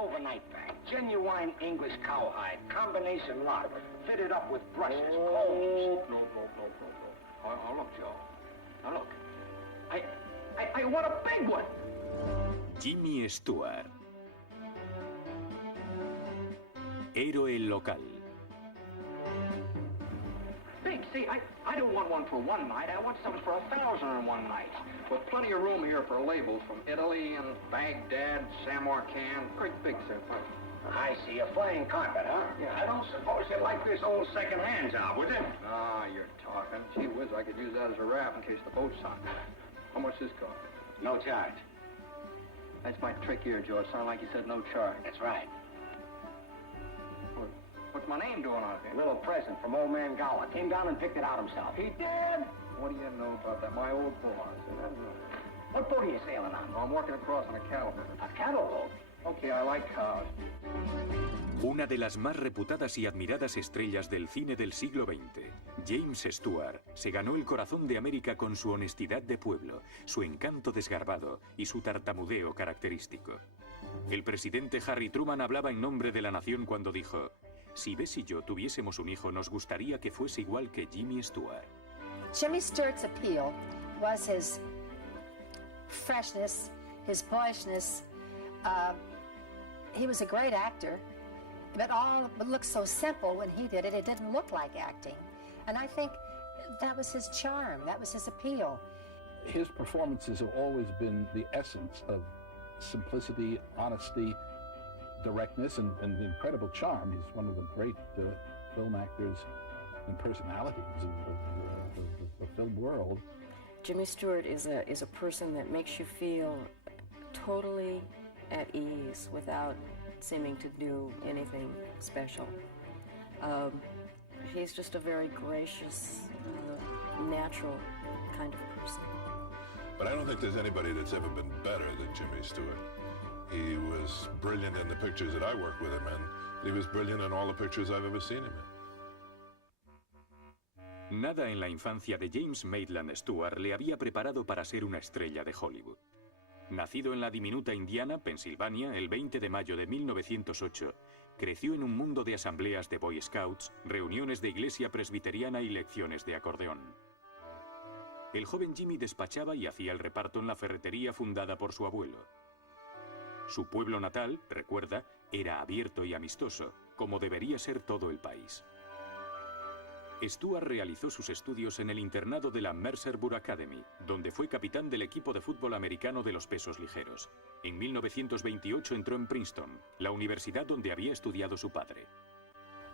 overnight bag. Genuine English cowhide. Combination lock. Fitted up with brushes, combs. No. Oh, look, Joe. Now, look. I want a big one. Jimmy Stewart. Héroe local. Big, see, I don't want one for one night. I want some for 1,001 nights. With plenty of room here for labels from Italy and Baghdad, Samarkand. Great big, sir. I see, a flying carpet, huh? Yeah. I don't suppose you like this old second-hand job, would you? Ah, you're talking. Gee whiz, I could use that as a raft in case the boat sunk. How much this cost? No charge. That's my trick here, Joe. It sounded like you said no charge. That's right. What's my name doing out here? A little present from old man Golla. Came down and picked it out himself. He did? What do you know about that? My old boss. What boat are you sailing on? Well, I'm working across on a cattle boat. A cattle boat? Okay, I like cows. Una de las más reputadas y admiradas estrellas del cine del siglo XX, James Stewart, se ganó el corazón de América con su honestidad de pueblo, su encanto desgarbado y su tartamudeo característico. El presidente Harry Truman hablaba en nombre de la nación cuando dijo: si Bess y yo tuviésemos un hijo, nos gustaría que fuese igual que Jimmy Stewart. Jimmy Stewart's appeal was his freshness, his boyishness. He was a great actor, but all it looked so simple when he did it. It didn't look like acting. And I think that was his charm, that was his appeal. His performances have always been the essence of simplicity, honesty, directness, and incredible charm. He's one of the great film actors and personalities of the film world. Jimmy Stewart is a person that makes you feel totally at ease without seeming to do anything special. He's just a very gracious, natural kind of person. But I don't think there's anybody that's ever been better than Jimmy Stewart. He was brilliant in the pictures that I worked with him in. He was brilliant in all the pictures I've ever seen him in. Nada en la infancia de James Maitland Stewart le había preparado para ser una estrella de Hollywood. Nacido en la diminuta Indiana, Pensilvania, el 20 de mayo de 1908, creció en un mundo de asambleas de Boy Scouts, reuniones de iglesia presbiteriana y lecciones de acordeón. El joven Jimmy despachaba y hacía el reparto en la ferretería fundada por su abuelo. Su pueblo natal, recuerda, era abierto y amistoso, como debería ser todo el país. Stewart realizó sus estudios en el internado de la Mercerburg Academy, donde fue capitán del equipo de fútbol americano de los pesos ligeros. En 1928 entró en Princeton, la universidad donde había estudiado su padre.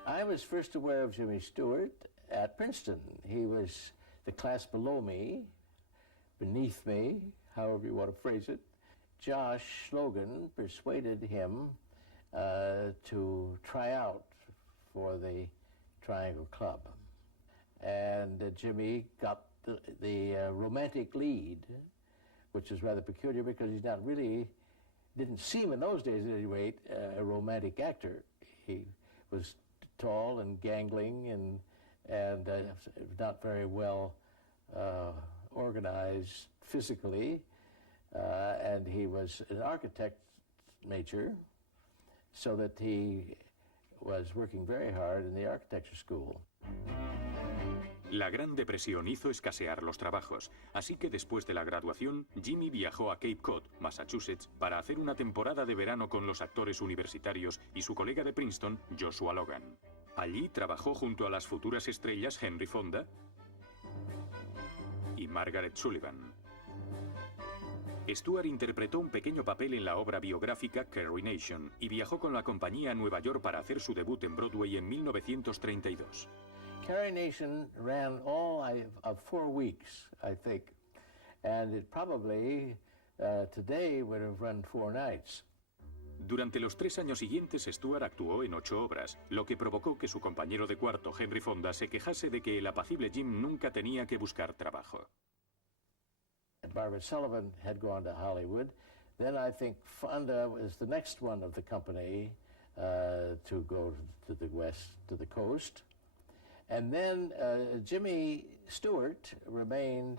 I was first aware of Jimmy Stewart at Princeton. He was the class below me, beneath me, however you want to phrase it. Josh Logan persuaded him to try out for the Triangle Club. And Jimmy got the romantic lead, which is rather peculiar because he's not really, didn't seem in those days at any rate, a romantic actor. He was tall and gangling and not very well organized physically. And he was an architect major, so that he was working very hard in the architecture school. La Gran Depresión hizo escasear los trabajos, así que después de la graduación, Jimmy viajó a Cape Cod, Massachusetts, para hacer una temporada de verano con los actores universitarios y su colega de Princeton, Joshua Logan. Allí trabajó junto a las futuras estrellas Henry Fonda y Margaret Sullivan. Stewart interpretó un pequeño papel en la obra biográfica Carrie Nation y viajó con la compañía a Nueva York para hacer su debut en Broadway en 1932. Carrie Nation ran all of 4 weeks, I think, and it probably today would have run 4 nights. Durante los 3 años siguientes, Stewart actuó en 8 obras, lo que provocó que su compañero de cuarto, Henry Fonda, se quejase de que el apacible Jim nunca tenía que buscar trabajo. Barbara Sullivan had gone to Hollywood. Then I think Fonda was the next one of the company to go to the west, to the coast. And then Jimmy Stewart remained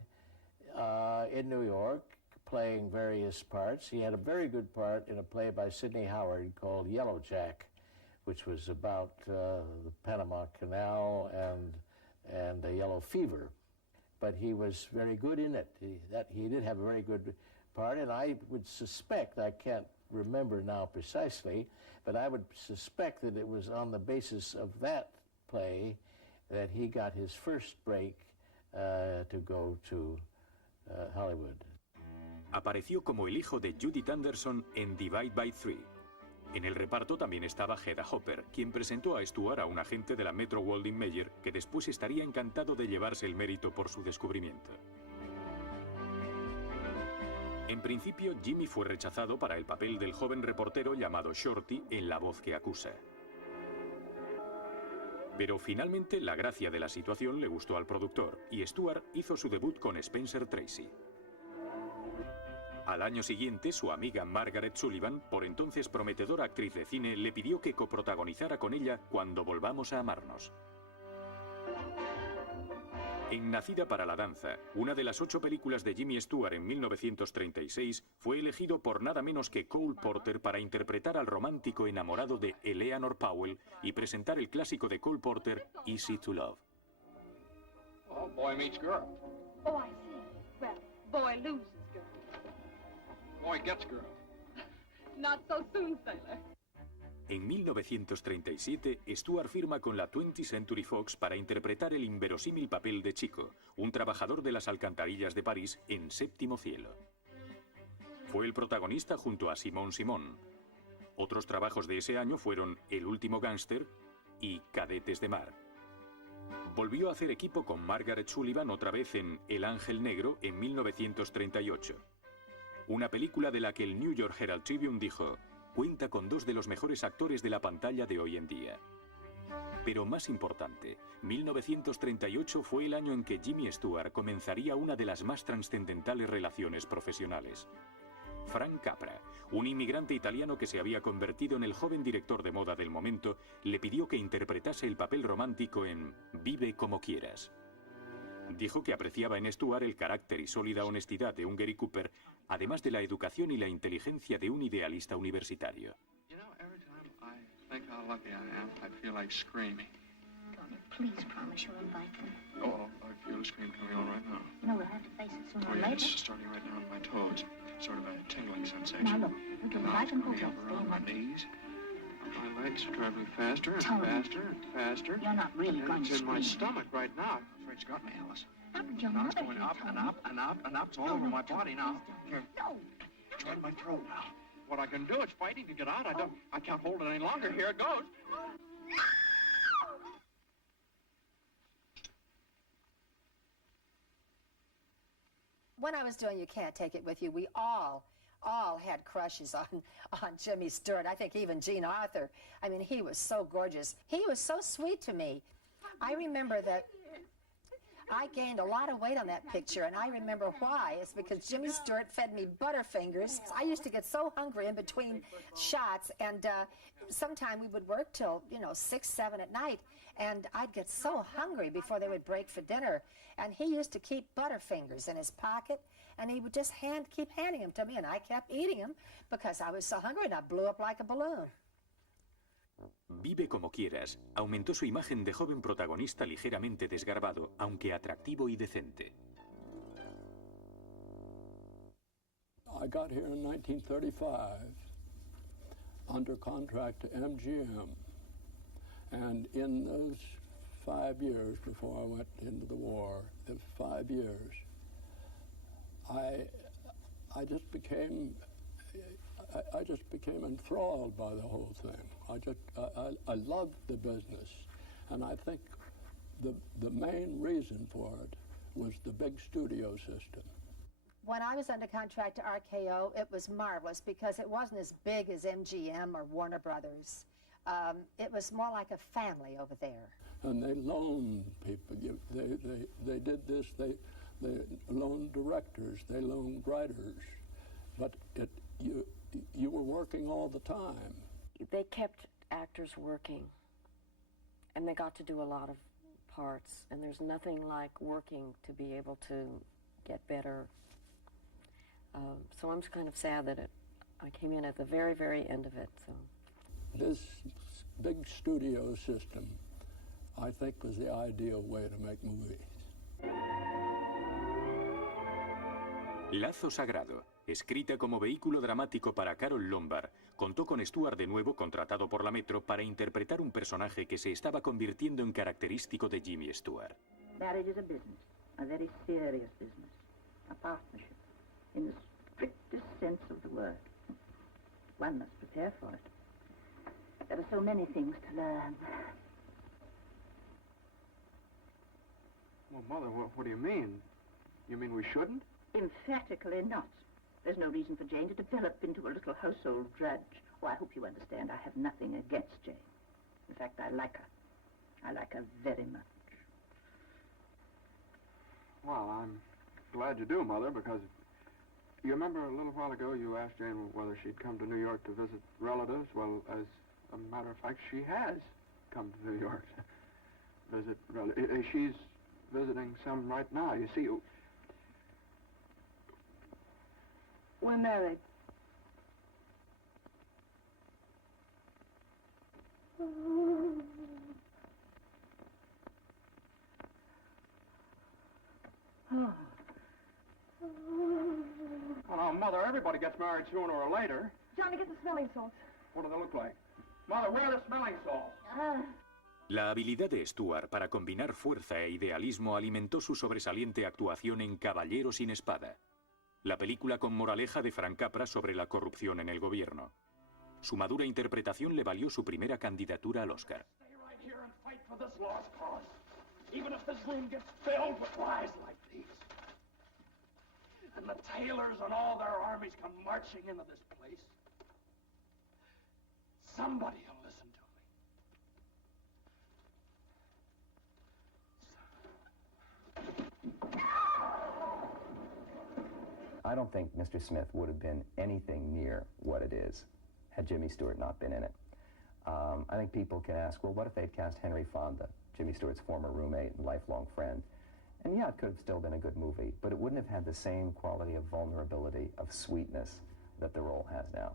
in New York, playing various parts. He had a very good part in a play by Sidney Howard called Yellow Jack, which was about the Panama Canal and the yellow fever. But he was very good in it. He did have a very good part, and I would suspect, I can't remember now precisely, but I would suspect that it was on the basis of that play that he got his first break to go to Hollywood. Apareció como el hijo de Judith Anderson en Divide by Three. En el reparto también estaba Hedda Hopper, quien presentó a Stuart a un agente de la Metro-Goldwyn-Mayer que después estaría encantado de llevarse el mérito por su descubrimiento. En principio, Jimmy fue rechazado para el papel del joven reportero llamado Shorty en La voz que acusa. Pero finalmente la gracia de la situación le gustó al productor y Stuart hizo su debut con Spencer Tracy. Al año siguiente, su amiga Margaret Sullivan, por entonces prometedora actriz de cine, le pidió que coprotagonizara con ella Cuando volvamos a amarnos. En Nacida para la danza, una de las 8 películas de Jimmy Stewart en 1936, fue elegido por nada menos que Cole Porter para interpretar al romántico enamorado de Eleanor Powell y presentar el clásico de Cole Porter, Easy to Love. Oh, boy meets girl. Oh, I see. Well, boy loses girl. Boy gets girl. Not so soon, sailor. En 1937, Stewart firma con la 20th Century Fox para interpretar el inverosímil papel de Chico, un trabajador de las alcantarillas de París en Séptimo cielo. Fue el protagonista junto a Simón Simón. Otros trabajos de ese año fueron El último gángster y Cadetes de mar. Volvió a hacer equipo con Margaret Sullivan otra vez en El ángel negro en 1938. Una película de la que el New York Herald Tribune dijo: cuenta con 2 de los mejores actores de la pantalla de hoy en día. Pero más importante, 1938 fue el año en que Jimmy Stewart comenzaría una de las más trascendentales relaciones profesionales. Frank Capra, un inmigrante italiano que se había convertido en el joven director de moda del momento, le pidió que interpretase el papel romántico en Vive como quieras. Dijo que apreciaba en Stewart el carácter y sólida honestidad de un Gary Cooper, además de la educación y la inteligencia de un idealista universitario. You know, every time I think how lucky I am, I feel like screaming. Tony, please promise you'll invite them. Oh, I feel a scream coming on right now. You know, we'll have to face it sooner Oh, or yeah, later. it's starting right now on my toes. Sort of a tingling sensation. Now, look, you can Now invite it's them coming both up up. around my knees. My legs are traveling faster and Tony. faster and faster. You're not really And going it's to in my scream. stomach right now. I'm afraid it's got me, Alice. How could your Now it's mother going hear, up and Tony? up and up and up. It's all No, over no, my Tony, body now. please don't. No. It's in my throat now. What I can do is fighting to get out. I can't hold it any longer. Here it goes. When I was doing You Can't Take It With You, we all had crushes on Jimmy Stewart. I think even Jean Arthur. I mean, he was so gorgeous. He was so sweet to me. I remember that I gained a lot of weight on that picture, and I remember why. It's because Jimmy Stewart fed me Butterfingers. I used to get so hungry in between shots, and sometime we would work till, 6, 7 at night, and I'd get so hungry before they would break for dinner. And he used to keep Butterfingers in his pocket, and he would just keep handing them to me, and I kept eating them because I was so hungry, and I blew up like a balloon. Vive como quieras aumentó su imagen de joven protagonista ligeramente desgarbado, aunque atractivo y decente. I got here in 1935 under contract to MGM, and in those 5 years before I went into the war, the 5 years, I just became enthralled by the whole thing. I loved the business, and I think the main reason for it was the big studio system. When I was under contract to RKO, it was marvelous because it wasn't as big as MGM or Warner Brothers. It was more like a family over there. And they loaned people. They did this. They loaned directors. They loaned writers. But you were working all the time. They kept actors working, and they got to do a lot of parts. And there's nothing like working to be able to get better So I'm kind of sad that I came in at the very, very end of it. So This big studio system, I think, was the ideal way to make movies. Lazo Sagrado, escrita como vehículo dramático para Carole Lombard, contó con Stewart de nuevo contratado por la Metro para interpretar un personaje que se estaba convirtiendo en característico de Jimmy Stewart. Marriage is a business, a very serious business, a partnership, in the strictest sense of the word. One must prepare for it. There are so many things to learn. Well, Mother, what do you mean? You mean we shouldn't? Emphatically not. There's no reason for Jane to develop into a little household drudge. Oh, I hope you understand I have nothing against Jane. In fact, I like her. I like her very much. Well, I'm glad you do, Mother, because you remember a little while ago you asked Jane whether she'd come to New York to visit relatives. Well, as a matter of fact, she has come to New York to visit relatives. She's visiting some right now. You see, we're married. Oh, Mother, everybody gets married sooner or later. Johnny, get the smelling salts. What do they look like? Mother, where are the smelling salts? La habilidad de Stewart para combinar fuerza e idealismo alimentó su sobresaliente actuación en Caballero sin espada, la película con moraleja de Frank Capra sobre la corrupción en el gobierno. Su madura interpretación le valió su primera candidatura al Oscar. Even if this room gets filled with lies like these. And the Taylors and all their armies come marching into this place. Somebody will listen to me. I don't think Mr. Smith would have been anything near what it is had Jimmy Stewart not been in it. I think people can ask, well, what if they'd cast Henry Fonda, Jimmy Stewart's former roommate and lifelong friend? And yeah, it could have still been a good movie, but it wouldn't have had the same quality of vulnerability, of sweetness that the role has now.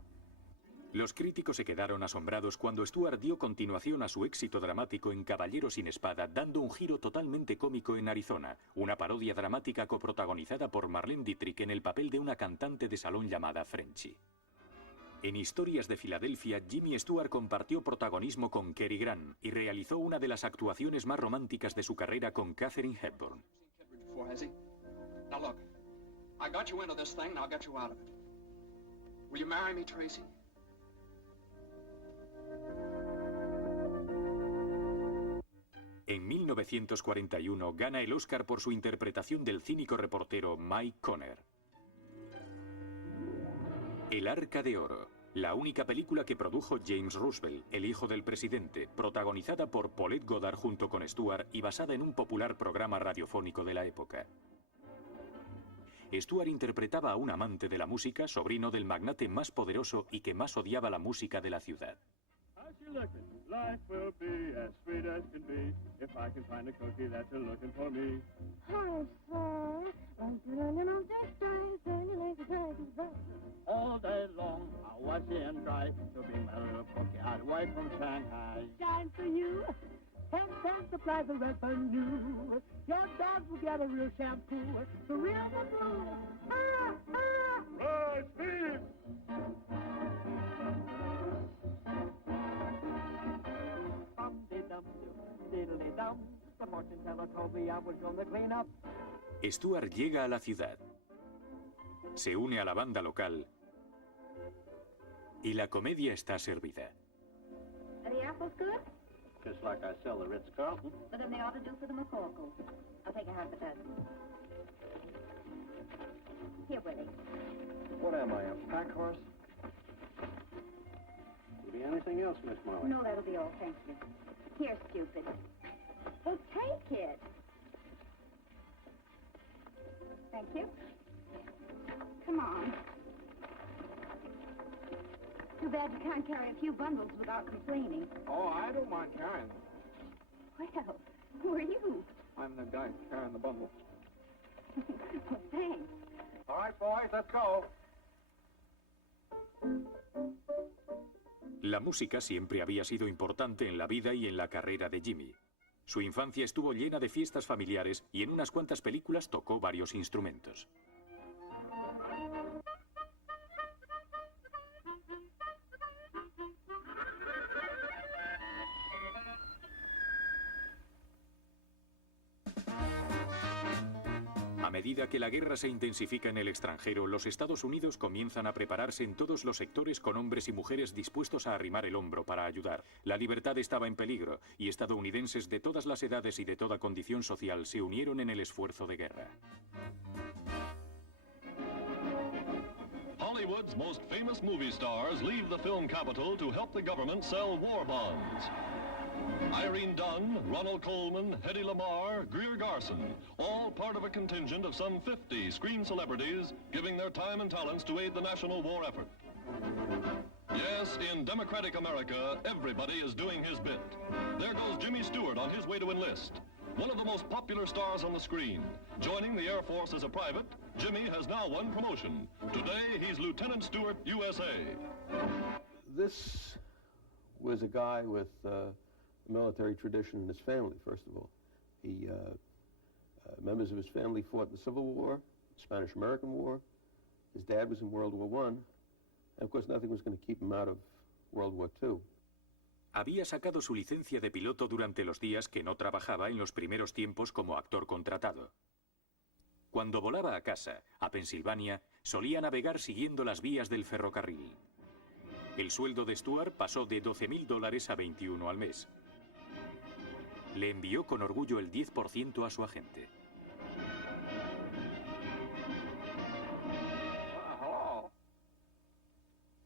Los críticos se quedaron asombrados cuando Stewart dio continuación a su éxito dramático en Caballero sin espada, dando un giro totalmente cómico en Arizona, una parodia dramática coprotagonizada por Marlene Dietrich en el papel de una cantante de salón llamada Frenchy. En Historias de Filadelfia, Jimmy Stewart compartió protagonismo con Cary Grant y realizó una de las actuaciones más románticas de su carrera con Katharine Hepburn. Now look, I got you into this thing, now I'll get you out of it. Will you marry me, Tracy? En 1941 gana el Oscar por su interpretación del cínico reportero Mike Conner. El Arca de Oro, la única película que produjo James Roosevelt, el hijo del presidente, protagonizada por Paulette Goddard junto con Stewart y basada en un popular programa radiofónico de la época. Stewart interpretaba a un amante de la música, sobrino del magnate más poderoso y que más odiaba la música de la ciudad. Life will be as sweet as can be if I can find a cookie that's looking for me. Hi, sir. All day long, I watch and try to be my little cookie hot wife from Shanghai. Shine for you. 10 cents supplies the revenue. Your dog will get a real shampoo. The real blue. Ah, ah. Right, Steve. The fortune teller told me I was gonna clean up. Stewart llega a la ciudad, se une a la banda local y la comedia está servida. Are the apples good? Just like I sell the Ritz-Carlton. But then they ought to do for the McCorkles. I'll take a half a dozen. Here, Willie. What am I, a pack horse? Could be anything else, Miss Molly. No, that'll be all, thank you. Here, stupid. Well, take it. Thank you. Come on. Too bad you can't carry a few bundles without complaining. Oh, I don't mind carrying them. Well, who are you? I'm the guy carrying the bundle. Well, thanks. All right, boys, let's go. La música siempre había sido importante en la vida y en la carrera de Jimmy. Su infancia estuvo llena de fiestas familiares y en unas cuantas películas tocó varios instrumentos. A medida que la guerra se intensifica en el extranjero, los Estados Unidos comienzan a prepararse en todos los sectores con hombres y mujeres dispuestos a arrimar el hombro para ayudar. La libertad estaba en peligro y estadounidenses de todas las edades y de toda condición social se unieron en el esfuerzo de guerra. Hollywood's most famous movie stars leave the film capital to help the government sell war bonds. Irene Dunn, Ronald Colman, Hedy Lamarr, Greer Garson, all part of a contingent of some 50 screen celebrities giving their time and talents to aid the national war effort. Yes, in democratic America, everybody is doing his bit. There goes Jimmy Stewart on his way to enlist. One of the most popular stars on the screen. Joining the Air Force as a private, Jimmy has now won promotion. Today, he's Lieutenant Stewart, USA. This was a guy with military tradition in his family, first of all. He, members of his family fought in the Civil War, Spanish-American War. His dad was in World War I. And of course, nothing was going to keep him out of World War II. Había sacado su licencia de piloto durante los días que no trabajaba en los primeros tiempos como actor contratado. Cuando volaba a casa, a Pensilvania, solía navegar siguiendo las vías del ferrocarril. El sueldo de Stewart pasó de $12,000 a $21 al mes. Le envió con orgullo el 10% a su agente. Hello.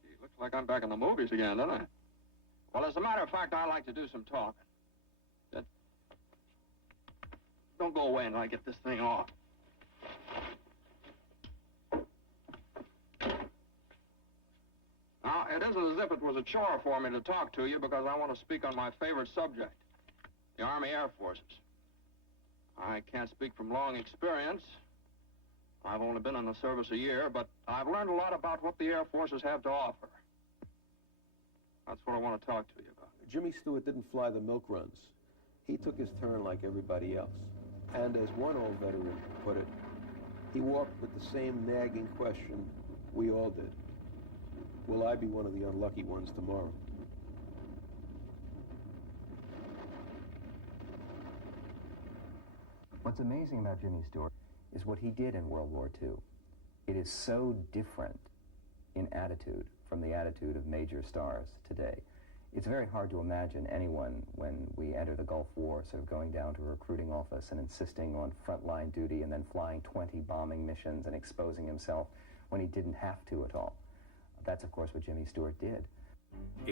Gee, looks like I'm back in the movies again, doesn't it? Well, as a matter of fact, I'd like to do some talking. Don't go away until I get this thing off. Now, it isn't as if it was a chore for me to talk to you because I want to speak on my favorite subject, the Army Air Forces. I can't speak from long experience. I've only been in the service a year, but I've learned a lot about what the Air Forces have to offer. That's what I want to talk to you about. Jimmy Stewart didn't fly the milk runs. He took his turn like everybody else. And as one old veteran put it, he walked with the same nagging question we all did. Will I be one of the unlucky ones tomorrow? What's amazing about Jimmy Stewart is what he did in World War II. It is so different in attitude from the attitude of major stars today. It's very hard to imagine anyone, when we enter the Gulf War, sort of going down to a recruiting office and insisting on frontline duty and then flying 20 bombing missions and exposing himself when he didn't have to at all. That's, of course, what Jimmy Stewart did.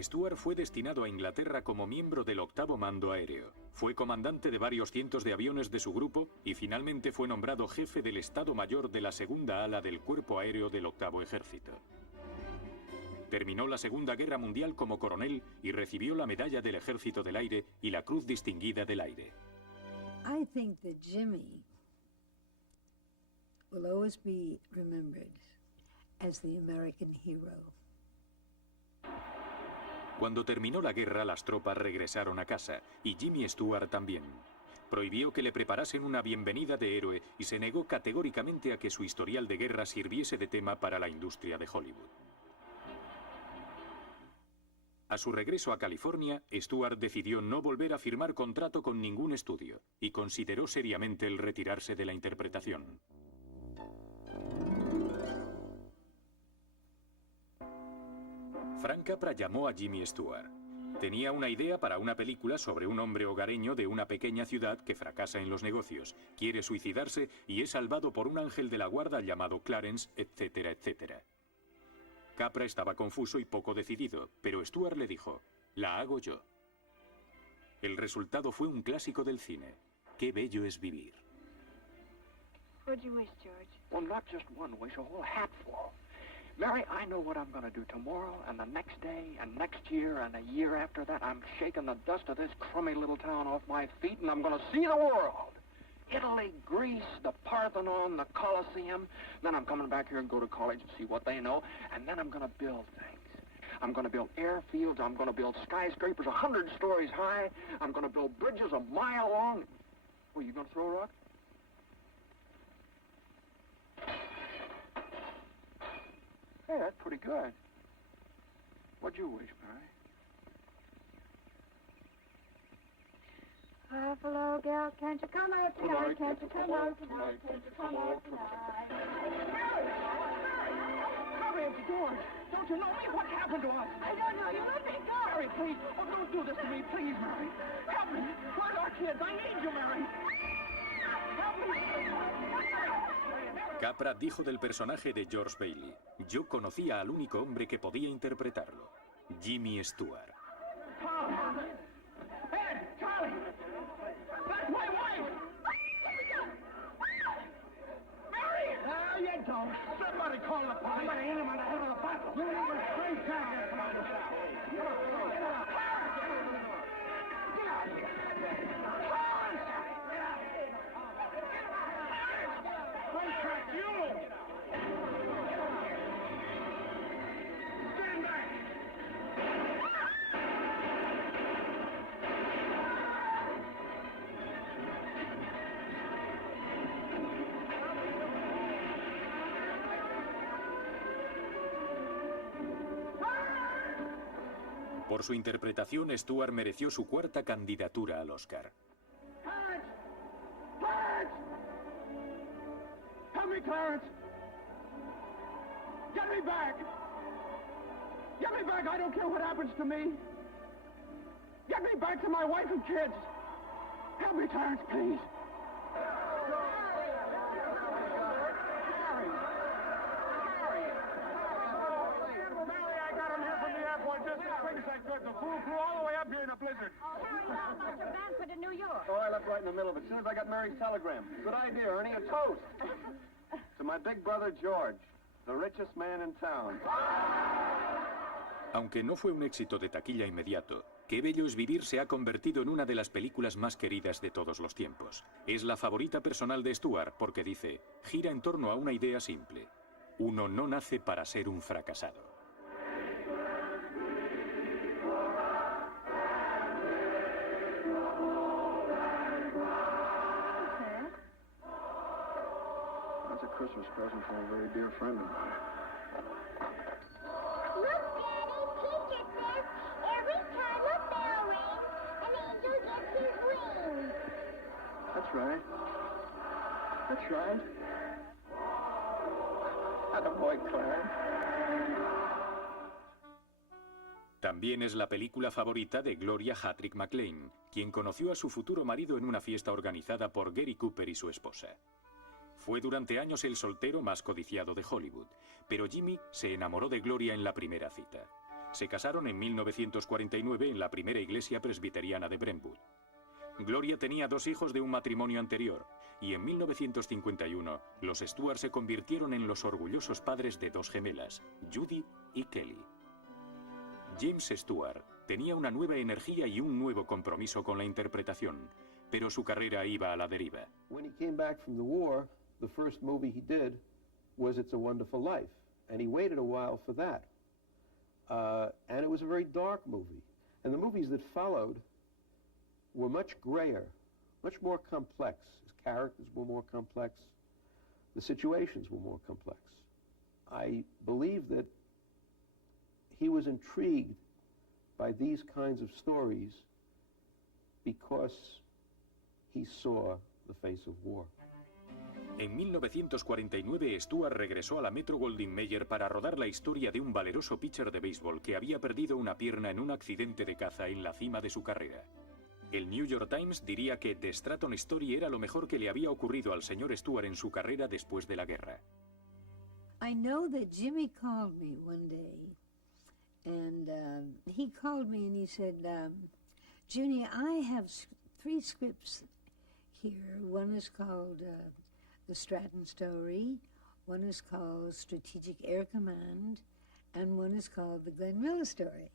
Stewart fue destinado a Inglaterra como miembro del 8º Mando Aéreo. Fue comandante de varios cientos de aviones de su grupo y finalmente fue nombrado jefe del Estado Mayor de la segunda ala del Cuerpo Aéreo del 8º Ejército. Terminó la Segunda Guerra Mundial como coronel y recibió la Medalla del Ejército del Aire y la Cruz Distinguida del Aire. I think that Jimmy will always be remembered as the American hero. Cuando terminó la guerra, las tropas regresaron a casa, y Jimmy Stewart también. Prohibió que le preparasen una bienvenida de héroe y se negó categóricamente a que su historial de guerra sirviese de tema para la industria de Hollywood. A su regreso a California, Stewart decidió no volver a firmar contrato con ningún estudio y consideró seriamente el retirarse de la interpretación. Frank Capra llamó a Jimmy Stewart. Tenía una idea para una película sobre un hombre hogareño de una pequeña ciudad que fracasa en los negocios, quiere suicidarse y es salvado por un ángel de la guarda llamado Clarence, etcétera, etcétera. Capra estaba confuso y poco decidido, pero Stewart le dijo, la hago yo. El resultado fue un clásico del cine. Qué bello es vivir. What'd you wish, George? Well, not just one wish, a whole hatful. Mary, I know what I'm going to do tomorrow and the next day and next year and a year after that. I'm shaking the dust of this crummy little town off my feet and I'm going to see the world. Italy, Greece, the Parthenon, the Colosseum. Then I'm coming back here and go to college and see what they know. And then I'm going to build things. I'm going to build airfields. I'm going to build skyscrapers 100 stories high. I'm going to build bridges a mile long. Oh, you going to throw a rock? Hey, that's pretty good. What'd you wish, Mary? Buffalo gal, can't you come out tonight? Can't you come out tonight? Can't you come out tonight? Mary, it's George. Don't you know me? What happened to us? I don't know. You let me go. Mary, please. Oh, don't do this to me. Please, Mary. Help me. Where's our kids? I need you, Mary. Help me. Capra dijo del personaje de George Bailey: yo conocía al único hombre que podía interpretarlo, Jimmy Stewart. Ed, Charlie, that's my wife. Mary! You don't. Somebody call the police. Somebody hit him on the head of the bottle. You need a straight down. Get out of here. Stand back! Por su interpretación, Stewart mereció su cuarta candidatura al Oscar. Clarence! Clarence! Help me, Clarence! Get me back! Get me back! I don't care what happens to me! Get me back to my wife and kids! Help me, Clarence, please! Mary, I got him here from the airport just as quick as I could. The fool flew all the way up here in a blizzard. Oh, how about your Vancouver to New York? Oh, I left right in the middle of it. As soon as I got Mary's telegram. Good idea, Ernie. A toast. To my big brother, George, the richest man in town. Aunque no fue un éxito de taquilla inmediato, Qué bello es vivir se ha convertido en una de las películas más queridas de todos los tiempos. Es la favorita personal de Stewart porque dice, gira en torno a una idea simple. Uno no nace para ser un fracasado. That's a Christmas present from a very dear friend of mine. Look, Daddy, teacher says every time a bell rings, an angel gets his wings. That's right. That's right. Attaboy, Clarence. También es la película favorita de Gloria Hattrick MacLean, quien conoció a su futuro marido en una fiesta organizada por Gary Cooper y su esposa. Fue durante años el soltero más codiciado de Hollywood, pero Jimmy se enamoró de Gloria en la primera cita. Se casaron en 1949 en la primera iglesia presbiteriana de Brentwood. Gloria tenía 2 hijos de un matrimonio anterior, y en 1951 los Stewart se convirtieron en los orgullosos padres de 2 gemelas, Judy y Kelly. James Stewart tenía una nueva energía y un nuevo compromiso con la interpretación, pero su carrera iba a la deriva. When he came back from the war, the first movie he did was It's a Wonderful Life, and he waited a while for that. And it was a very dark movie. And the movies that followed were much grayer, much more complex. His characters were more complex. The situations were more complex. I believe that he was intrigued by these kinds of stories because he saw the face of war. En 1949, Stewart regresó a la Metro-Goldwyn-Mayer para rodar la historia de un valeroso pitcher de béisbol que había perdido una pierna en un accidente de caza en la cima de su carrera. El New York Times diría que The Stratton Story era lo mejor que le había ocurrido al señor Stewart en su carrera después de la guerra. I know that Jimmy called me one day, and he called me and he said, Junie, I have 3 scripts here. One is called The Stratton Story, one is called Strategic Air Command, and one is called The Glenn Miller Story.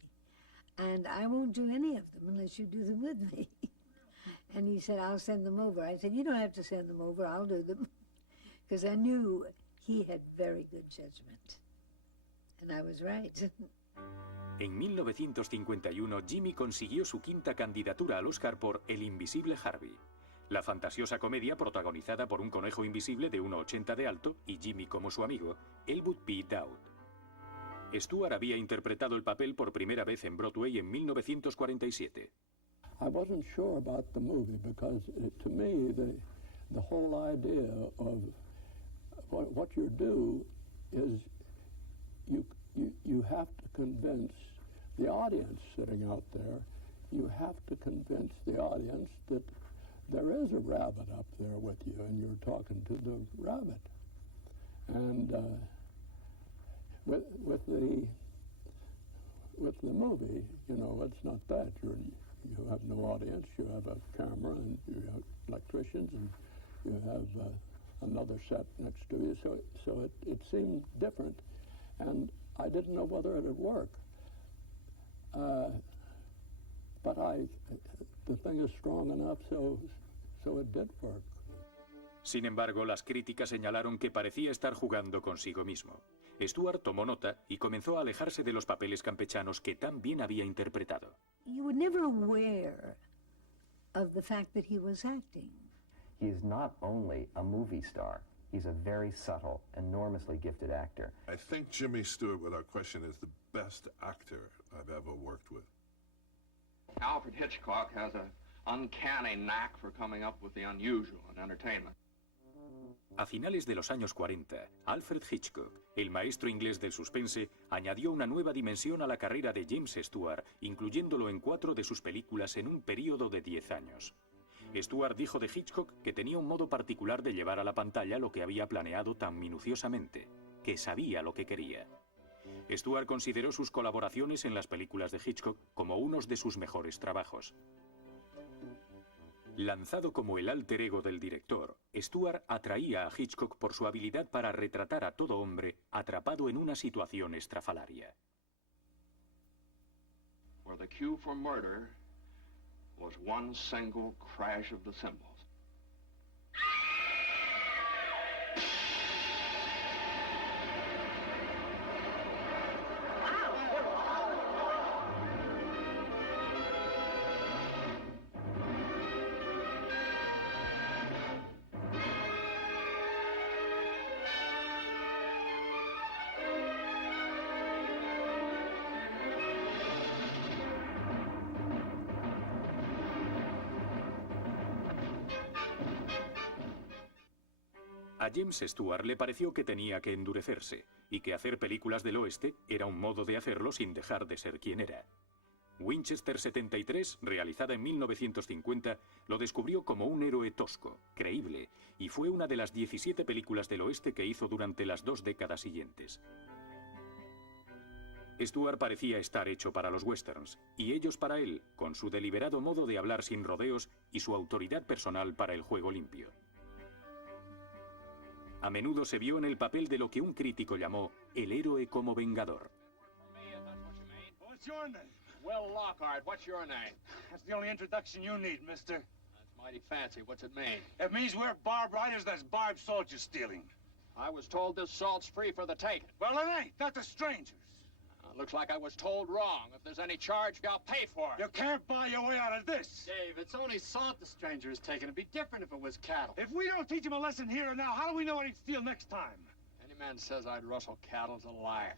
And I won't do any of them unless you do them with me. And he said, I'll send them over. I said, you don't have to send them over, I'll do them. Because I knew he had very good judgment. And I was right. En 1951, Jimmy consiguió su quinta candidatura al Oscar por El invisible Harvey, la fantasiosa comedia protagonizada por un conejo invisible de 1,80 de alto y Jimmy como su amigo, Elwood P. Dowd. Stewart había interpretado el papel por primera vez en Broadway en 1947. I wasn't sure about the movie because, to me, the whole idea of what you do is you have to convince the audience sitting out there, you have to convince the audience that there is a rabbit up there with you and you're talking to the rabbit. And with the movie, you know, it's not that. You have no audience, you have a camera and you have electricians and you have another set next to you, so it seemed different, and I didn't know whether it would work. But the thing is strong enough, so it did work. Sin embargo, las críticas señalaron que parecía estar jugando consigo mismo. Stewart tomó nota y comenzó a alejarse de los papeles campechanos que tan bien había interpretado. You were never aware of the fact that he was acting. He is not only a movie star, he's a very subtle, enormously gifted actor. I think Jimmy Stewart, without question, is the best actor I've ever worked with. Alfred Hitchcock has an uncanny knack for coming up with the unusual in entertainment. A finales de los años 40, Alfred Hitchcock, el maestro inglés del suspense, añadió una nueva dimensión a la carrera de James Stewart, incluyéndolo en 4 de sus películas en un período de 10 años. Stewart dijo de Hitchcock que tenía un modo particular de llevar a la pantalla lo que había planeado tan minuciosamente, que sabía lo que quería. Stewart consideró sus colaboraciones en las películas de Hitchcock como unos de sus mejores trabajos. Lanzado como el alter ego del director, Stewart atraía a Hitchcock por su habilidad para retratar a todo hombre atrapado en una situación estrafalaria. Where the cue for murder was one single crash of the cymbals. A James Stewart le pareció que tenía que endurecerse y que hacer películas del oeste era un modo de hacerlo sin dejar de ser quien era. Winchester 73, realizada en 1950, lo descubrió como un héroe tosco, creíble, y fue una de las 17 películas del oeste que hizo durante las 2 décadas siguientes. Stewart parecía estar hecho para los westerns, y ellos para él, con su deliberado modo de hablar sin rodeos y su autoridad personal para el juego limpio. A menudo se vio en el papel de lo que un crítico llamó el héroe como vengador. What's your name? Will Lockhart. What's your name? That's the only introduction you need, mister. That's mighty fancy. What's it mean? It means we're barbed riders that's barbed salt you're stealing. I was told this salt's free for the taking. Well, it ain't. That's the strangers. Looks like I was told wrong. If there's any charge, I'll pay for it. You can't buy your way out of this. Dave, it's only salt the stranger is taking. It'd be different if it was cattle. If we don't teach him a lesson here and now, how do we know what he'd steal next time? Any man says I'd rustle cattle's a liar.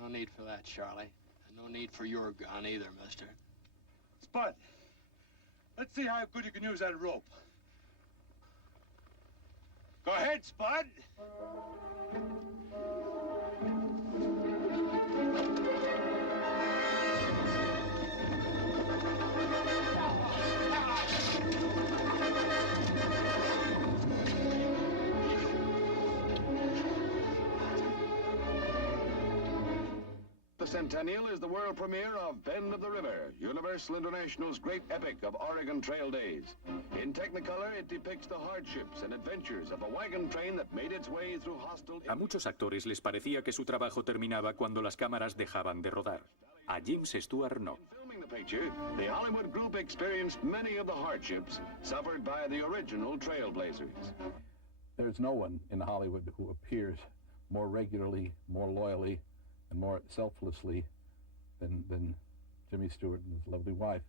No need for that, Charlie. And no need for your gun either, mister. Spud, let's see how good you can use that rope. Go ahead, Spud. The Centennial is the world premiere of Bend of the River, Universal International's great epic of Oregon Trail days. In Technicolor, it depicts the hardships and adventures of a wagon train that made its way through hostile... A muchos actores les parecía que su trabajo terminaba cuando las cámaras dejaban de rodar. A James Stewart no. Filming the picture, the Hollywood group experienced many of the hardships suffered by the original Trailblazers. There's no one in Hollywood who appears more regularly, more loyally, and more selflessly than Jimmy Stewart and his lovely wife.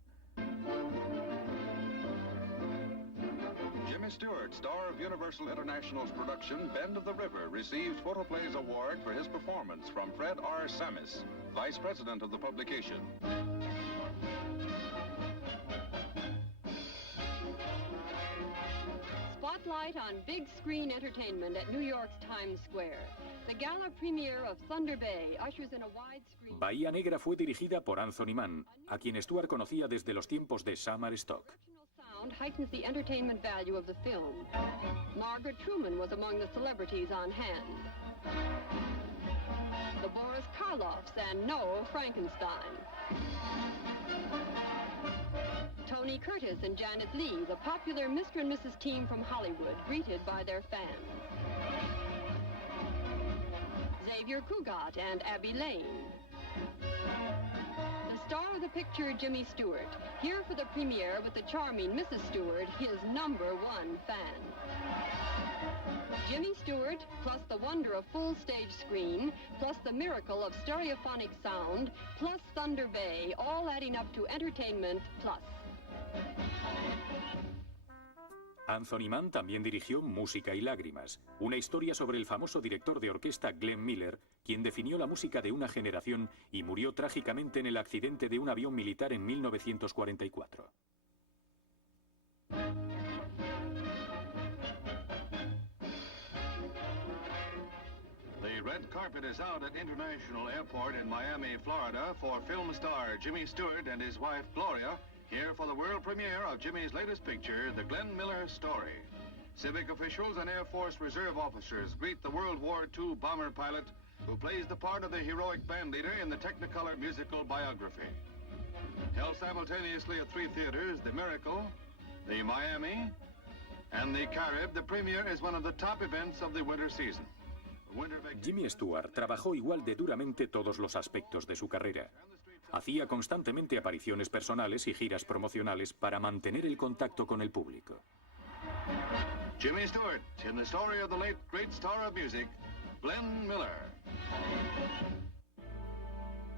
Jimmy Stewart, star of Universal International's production Bend of the River, receives Photoplay's award for his performance from Fred R. Samis, Vice President of the publication. Spotlight on big screen entertainment at New York's Times Square. The gala premiere of Thunder Bay ushers in a widescreen... Bahía Negra fue dirigida por Anthony Mann, a quien Stewart conocía desde los tiempos de Summer Stock. Sound heightens the entertainment value of the film. Margaret Truman was among the celebrities on hand. The Boris Karloffs and Noah Frankenstein. Tony Curtis and Janet Leigh, the popular Mr. and Mrs. team from Hollywood, greeted by their fans. Xavier Cugat and Abby Lane. The star of the picture, Jimmy Stewart, here for the premiere with the charming Mrs. Stewart, his #1 fan. Jimmy Stewart, plus the wonder of full stage screen, plus the miracle of stereophonic sound, plus Thunder Bay, all adding up to entertainment plus. Anthony Mann también dirigió Música y Lágrimas, una historia sobre el famoso director de orquesta Glenn Miller, quien definió la música de una generación y murió trágicamente en el accidente de un avión militar en 1944. The red carpet is out at International Airport in Miami, Florida, for film star Jimmy Stewart and his wife Gloria, here for the world premiere of Jimmy's latest picture, The Glenn Miller Story. Civic officials and Air Force Reserve officers greet the World War II bomber pilot who plays the part of the heroic band leader in the Technicolor musical biography. Held simultaneously at 3 theaters, the Miracle, the Miami, and the Carib, the premiere is one of the top events of the winter season. Jimmy Stewart trabajó igual de duramente todos los aspectos de su carrera. Hacía constantemente apariciones personales y giras promocionales para mantener el contacto con el público. Jimmy Stewart, in the story of the late great star of music, Glenn Miller.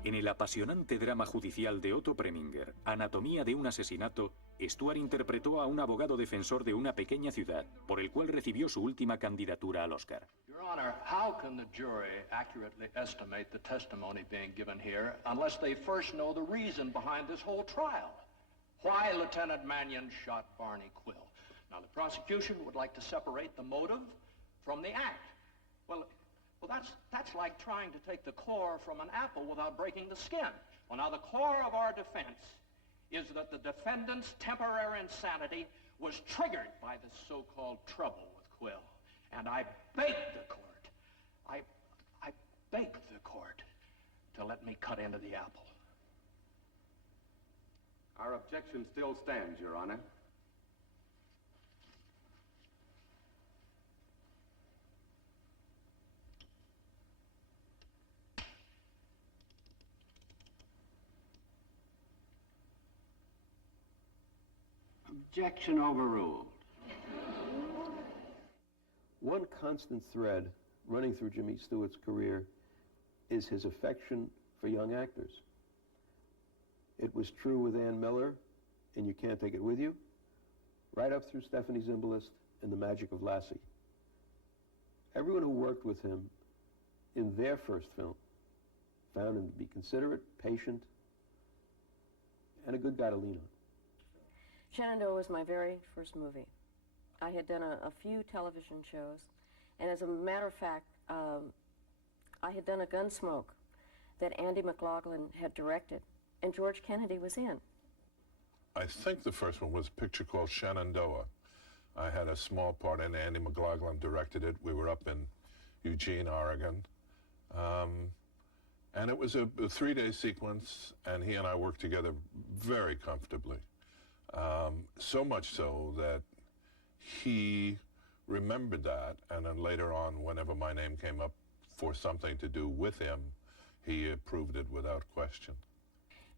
En el apasionante drama judicial de Otto Preminger, Anatomía de un asesinato, Stewart interpretó a un abogado defensor de una pequeña ciudad, por el cual recibió su última candidatura al Oscar. Your Honor, how can the jury accurately estimate the testimony being given here unless they first know the reason behind this whole trial? Why Lieutenant Mannion shot Barney Quill? Now, the prosecution would like to separate the motive from the act. Well, that's like trying to take the core from an apple without breaking the skin. Well, now, the core of our defense is that the defendant's temporary insanity was triggered by this so-called trouble with Quill. And I begged the court, I begged the court to let me cut into the apple. Our objection still stands, Your Honor. Objection overruled. One constant thread running through Jimmy Stewart's career is his affection for young actors. It was true with Ann Miller in You Can't Take It With You, right up through Stephanie Zimbalist in The Magic of Lassie. Everyone who worked with him in their first film found him to be considerate, patient, and a good guy to lean on. Shenandoah was my very first movie. I had done a few television shows, and as a matter of fact, I had done a Gunsmoke that Andy McLaughlin had directed, and George Kennedy was in. I think the first one was a picture called Shenandoah. I had a small part in it. Andy McLaughlin directed it. We were up in Eugene, Oregon. And it was a 3-day sequence, and he and I worked together very comfortably. So much so that he remembered that, and then later on, whenever my name came up for something to do with him, he approved it without question.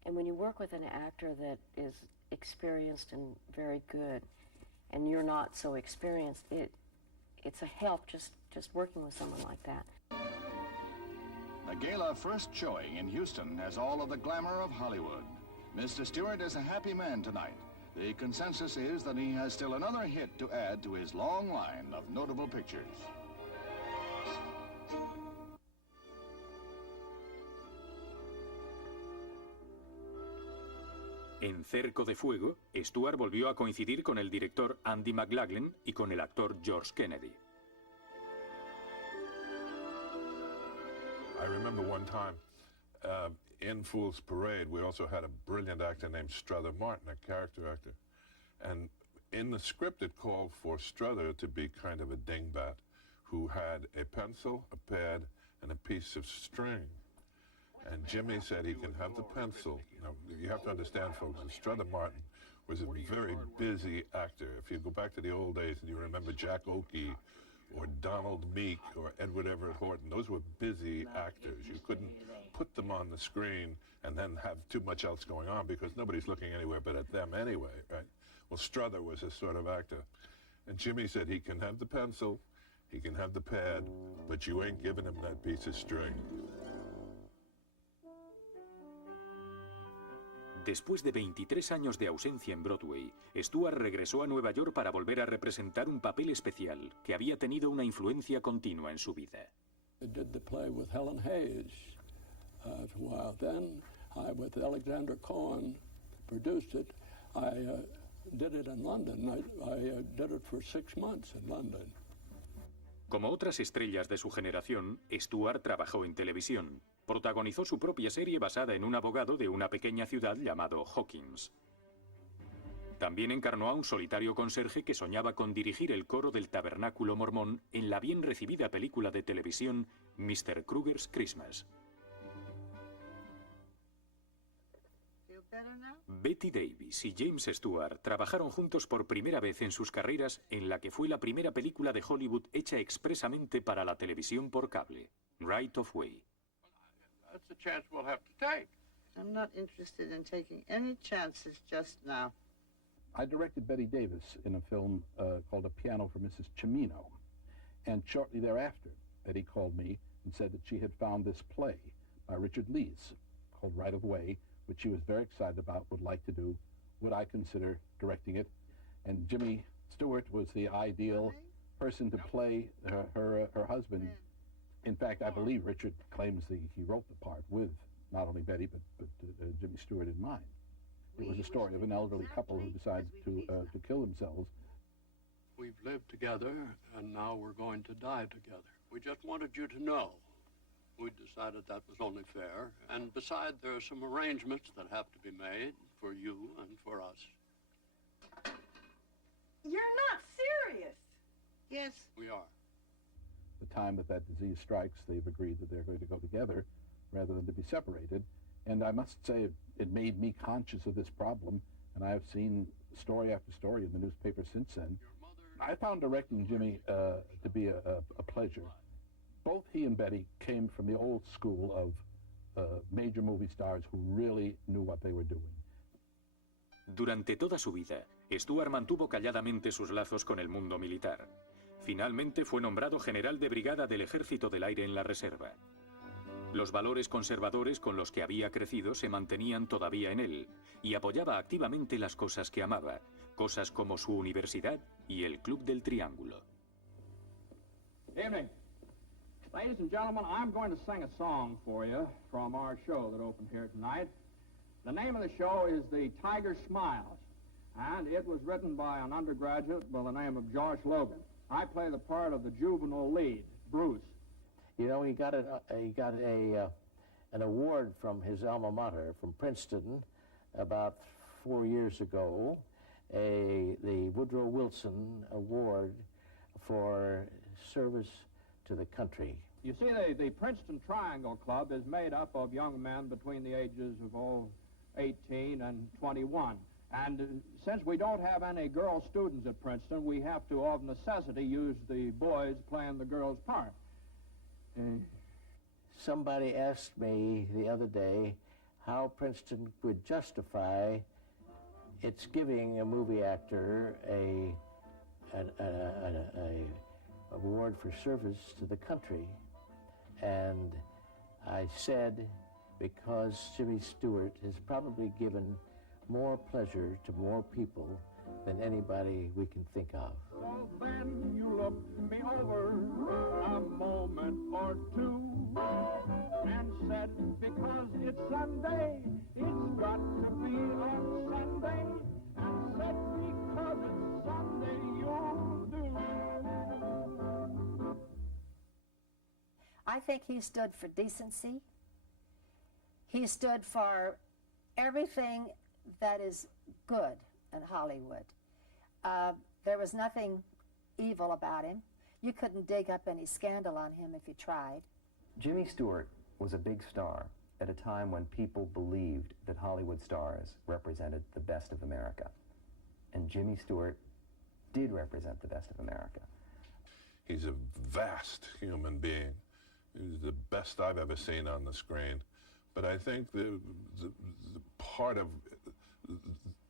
And when you work with an actor that is experienced and very good, and you're not so experienced, it's a help just working with someone like that. The gala first showing in Houston has all of the glamour of Hollywood. Mr. Stewart is a happy man tonight. The consensus is that he has still another hit to add to his long line of notable pictures. En Cerco de Fuego, Stewart volvió a coincidir con el director Andy McLaglen y con el actor George Kennedy. I remember one time in Fool's Parade, we also had a brilliant actor named Strother Martin, a character actor. And in the script, it called for Strother to be kind of a dingbat who had a pencil, a pad, and a piece of string. And Jimmy said he can have the pencil. Now, you have to understand, folks, that Strother Martin was a very busy actor. If you go back to the old days and you remember Jack Oakey or Donald Meek or Edward Everett Horton, those were busy actors. You couldn't put them on the screen and then have too much else going on because nobody's looking anywhere but at them anyway, right? Well, Strother was a sort of actor. And Jimmy said he can have the pencil, he can have the pad, but you ain't giving him that piece of string. Después de 23 años de ausencia en Broadway, Stewart regresó a Nueva York para volver a representar un papel especial que había tenido una influencia continua en su vida. I did the play with Helen Hayes for a while. Then, with Alexander Cohen, produced it. I did it in London. I did it for 6 months in London. Como otras estrellas de su generación, Stewart trabajó en televisión. Protagonizó su propia serie basada en un abogado de una pequeña ciudad llamado Hawkins. También encarnó a un solitario conserje que soñaba con dirigir el coro del tabernáculo mormón en la bien recibida película de televisión Mr. Kruger's Christmas. Betty Davis y James Stewart trabajaron juntos por primera vez en sus carreras en la que fue la primera película de Hollywood hecha expresamente para la televisión por cable, Right of Way. That's a chance we'll have to take. I'm not interested in taking any chances just now. I directed Betty Davis in a film called A Piano for Mrs. Cimino. And shortly thereafter, Betty called me and said that she had found this play by Richard Lees called Right of Way, which she was very excited about, would like to do. Would I consider directing it? And Jimmy Stewart was the ideal person to play her husband. In fact, I believe Richard claims he wrote the part with not only Betty, but Jimmy Stewart in mind. It was a story of an elderly couple who decided to kill themselves. We've lived together, and now we're going to die together. We just wanted you to know. We decided that was only fair. And besides, there are some arrangements that have to be made for you and for us. You're not serious. Yes. We are. The time that disease strikes, they've agreed that they're going to go together rather than to be separated. And I must say, it made me conscious of this problem, and I have seen story after story in the newspaper since then. I found directing Jimmy to be a pleasure. Both he and Betty came from the old school of major movie stars who really knew what they were doing. Durante toda su vida, Stewart mantuvo calladamente sus lazos con el mundo militar. Finalmente fue nombrado general de brigada del Ejército del Aire en la Reserva. Los valores conservadores con los que había crecido se mantenían todavía en él, y apoyaba activamente las cosas que amaba, cosas como su universidad y el Club del Triángulo. Evening. Ladies and gentlemen, I'm going to sing a song for you from our show that opened here tonight. The name of the show is The Tiger Smiles, and it was written by an undergraduate by the name of Josh Logan. I play the part of the juvenile lead, Bruce. You know, he got an award from his alma mater, from Princeton, about 4 years ago, the Woodrow Wilson Award for service to the country. You see, the Princeton Triangle Club is made up of young men between the ages of 18 and 21. And since we don't have any girl students at Princeton, we have to, of necessity, use the boys playing the girls' part. Somebody asked me the other day how Princeton would justify its giving a movie actor an award for service to the country. And I said, because Jimmy Stewart has probably given more pleasure to more people than anybody we can think of. So then you looked me over a moment or two and said, because it's Sunday, it's got to be on Sunday, and said, because it's Sunday, you'll do. I think he stood for decency. He stood for everything that is good in Hollywood. There was nothing evil about him. You couldn't dig up any scandal on him if you tried. Jimmy Stewart was a big star at a time when people believed that Hollywood stars represented the best of America. And Jimmy Stewart did represent the best of America. He's a vast human being. He's the best I've ever seen on the screen. But I think the part of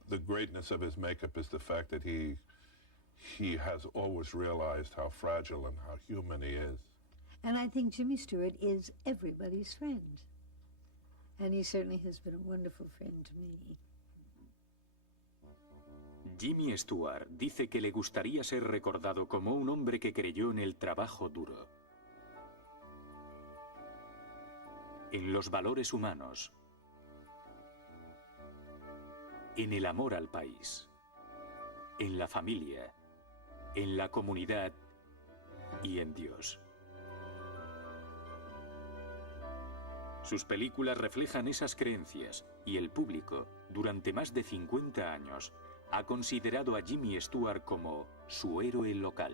the greatness of his makeup is the fact that he has always realized how fragile and how human he is. And I think Jimmy Stewart is everybody's friend. And he certainly has been a wonderful friend to me. Jimmy Stewart dice que le gustaría ser recordado como un hombre que creyó en el trabajo duro, en los valores humanos, en el amor al país, en la familia, en la comunidad y en Dios. Sus películas reflejan esas creencias y el público, durante más de 50 años, ha considerado a Jimmy Stewart como su héroe local.